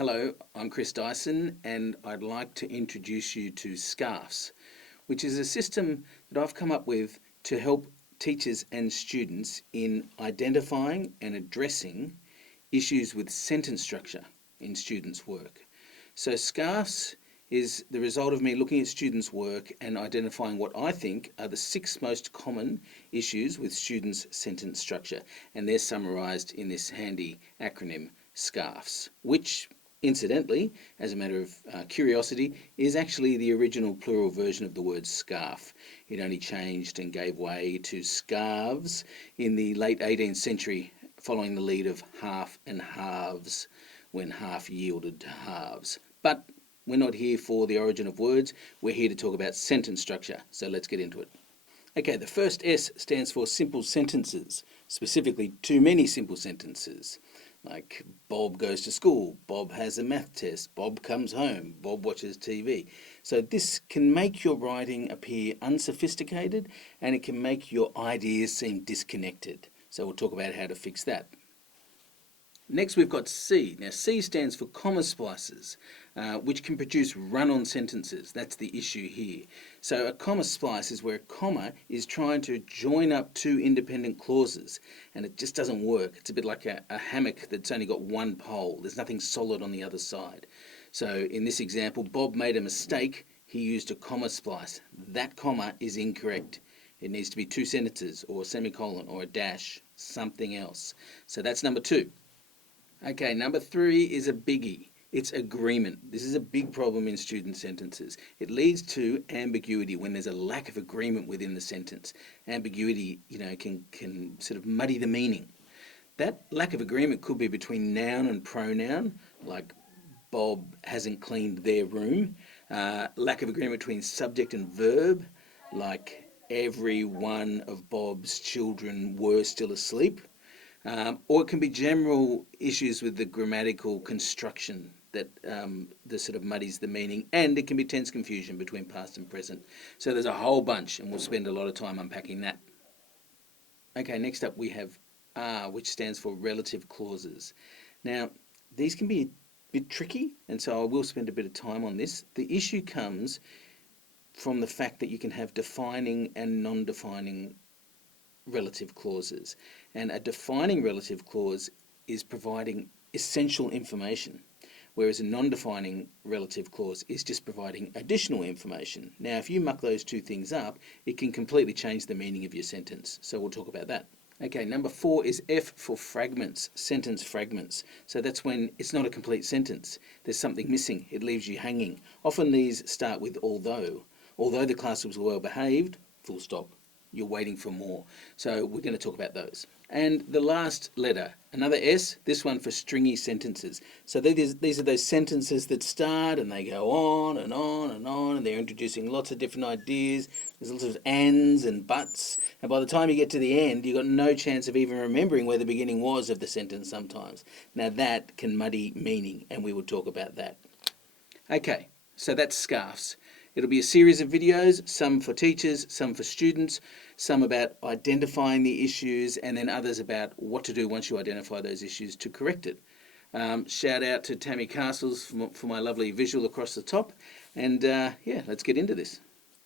Hello, I'm Chris Dyson and I'd like to introduce you to SCARFS, which is a system that I've come up with to help teachers and students in identifying and addressing issues with sentence structure in students' work. So SCARFS is the result of me looking at students' work and identifying what I think are the 6 most common issues with students' sentence structure, and they're summarised in this handy acronym SCARFS, which incidentally, as a matter of curiosity, is actually the original plural version of the word scarf. It only changed and gave way to scarves in the late 18th century following the lead of half and halves, when half yielded to halves. But we're not here for the origin of words, we're here to talk about sentence structure, so let's get into it. Okay, the first S stands for simple sentences, specifically too many simple sentences. Like Bob goes to school, Bob has a math test, Bob comes home, Bob watches TV. So this can make your writing appear unsophisticated and it can make your ideas seem disconnected. So we'll talk about how to fix that. Next we've got C. Now C stands for comma splices, which can produce run-on sentences. That's the issue here. So a comma splice is where a comma is trying to join up 2 independent clauses and it just doesn't work. It's a bit like a hammock that's only got one pole. There's nothing solid on the other side. So in this example, Bob made a mistake. He used a comma splice. That comma is incorrect. It needs to be 2 sentences or a semicolon or a dash, something else. So that's number 2. Okay, number 3 is a biggie. It's agreement. This is a big problem in student sentences. It leads to ambiguity when there's a lack of agreement within the sentence. Ambiguity, can sort of muddy the meaning. That lack of agreement could be between noun and pronoun, like Bob hasn't cleaned their room. Lack of agreement between subject and verb, like every one of Bob's children were still asleep. Or it can be general issues with the grammatical construction that sort of muddies the meaning, and it can be tense confusion between past and present. So there's a whole bunch, and we'll spend a lot of time unpacking that. Okay, next up we have R, which stands for relative clauses. Now, these can be a bit tricky, and so I will spend a bit of time on this. The issue comes from the fact that you can have defining and non-defining relative clauses, and a defining relative clause is providing essential information, whereas a non-defining relative clause is just providing additional information. Now if you muck those 2 things up, it can completely change the meaning of your sentence, so we'll talk about that. Okay, number 4 is F for fragments, sentence fragments. So that's when it's not a complete sentence. There's something missing, it leaves you hanging. Often these start with although. Although the class was well behaved, full stop. You're waiting for more. So we're going to talk about those. And the last letter, another S, this one for stringy sentences. So these are those sentences that start and they go on and on and on, and they're introducing lots of different ideas. There's lots of ands and buts. And by the time you get to the end, you've got no chance of even remembering where the beginning was of the sentence sometimes. Now that can muddy meaning, and we will talk about that. Okay, so that's SCARFS. It'll be a series of videos, some for teachers, some for students, some about identifying the issues, and then others about what to do once you identify those issues to correct it. Shout out to Tammy Castles for my lovely visual across the top, and yeah, let's get into this.